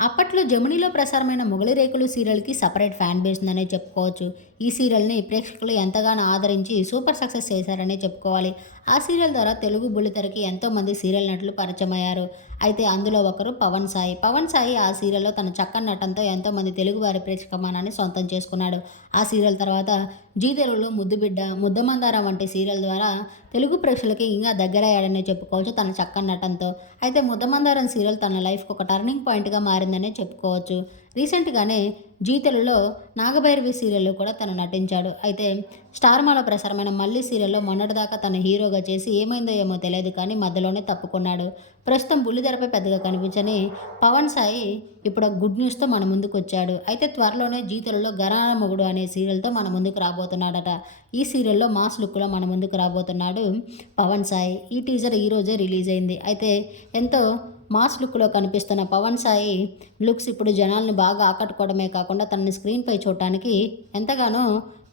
అప్పట్లో జమినీలో ప్రసారమైన మొగలి రేకులు సీరియల్కి సపరేట్ ఫ్యాన్ బేస్ ఉందనే చెప్పుకోవచ్చు. ఈ సీరియల్ని ప్రేక్షకులు ఎంతగానో ఆదరించి సూపర్ సక్సెస్ చేశారనే చెప్పుకోవాలి. ఆ సీరియల్ ద్వారా తెలుగు బుల్లితెరకి ఎంతోమంది సీరియల్ నటులు పరిచయం అయ్యారు అయితే అందులో ఒకరు పవన్ సాయి. పవన్ సాయి ఆ సీరియల్లో తన చక్కని నటంతో ఎంతోమంది తెలుగు వారి ప్రేక్షకమానాన్ని సొంతం చేసుకున్నాడు. ఆ సీరియల్ తర్వాత జీ తెలుగులో ముద్దుబిడ్డ ముద్దమందారం వంటి సీరియల్ ద్వారా తెలుగు ప్రేక్షకులకి ఇంకా దగ్గరయ్యాడనే చెప్పుకోవచ్చు తన చక్కని నటంతో అయితే ముద్దమందారం సీరియల్ తన లైఫ్కి ఒక టర్నింగ్ పాయింట్గా మారిందనే చెప్పుకోవచ్చు. రీసెంట్గానే జీతలలో నాగభైరవి సీరియల్లో కూడా తను నటించాడు. అయితే స్టార్మాలో ప్రసారమైన మళ్ళీ సీరియల్లో మొన్నటిదాకా తను హీరోగా చేసి ఏమైందో ఏమో తెలియదు కానీ మధ్యలోనే తప్పుకున్నాడు. ప్రస్తుతం బుల్లిధరపై పెద్దగా కనిపించని పవన్ సాయి ఇప్పుడు గుడ్ న్యూస్తో మన ముందుకు వచ్చాడు అయితే త్వరలోనే జీతలలో గరాన మొగుడు అనే సీరియల్తో మన ముందుకు రాబోతున్నాడట. ఈ సీరియల్లో మాస్ లుక్లో మన ముందుకు రాబోతున్నాడు పవన్ సాయి. ఈ టీజర్ ఈరోజే రిలీజ్ అయింది. అయితే ఎంతో మాస్ లుక్లో కనిపిస్తున్న పవన్ సాయి లుక్స్ ఇప్పుడు జనాల్ని బాగా ఆకట్టుకోవడమే కాకుండా తనని స్క్రీన్పై చూడటానికి ఎంతగానో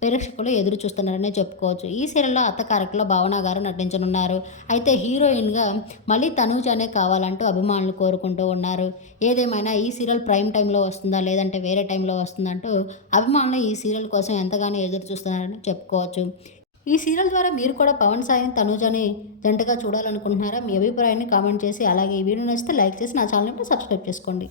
ప్రేక్షకులు ఎదురు చూస్తున్నారనే చెప్పుకోవచ్చు. ఈ సీరియల్లో అత్త క్యారెక్టర్లో భావన గారు నటించనున్నారు. అయితే హీరోయిన్గా మళ్ళీ తనూజానే కావాలంటూ అభిమానులు కోరుకుంటూ ఉన్నారు. ఏదేమైనా ఈ సీరియల్ ప్రైమ్ టైంలో వస్తుందా లేదంటే వేరే టైంలో వస్తుందంటూ అభిమానులు ఈ సీరియల్ కోసం ఎంతగానో ఎదురు చూస్తున్నారని చెప్పుకోవచ్చు. ఈ సీరియల్ ద్వారా మీరు కూడా పవన్ సాయిని తనూజని జంటగా చూడాలనుకుంటున్నారా? మీ అభిప్రాయాన్ని కామెంట్ చేసి అలాగే ఈ వీడియో నచ్చితే లైక్ చేసి నా ఛానల్ని సబ్స్క్రైబ్ చేసుకోండి.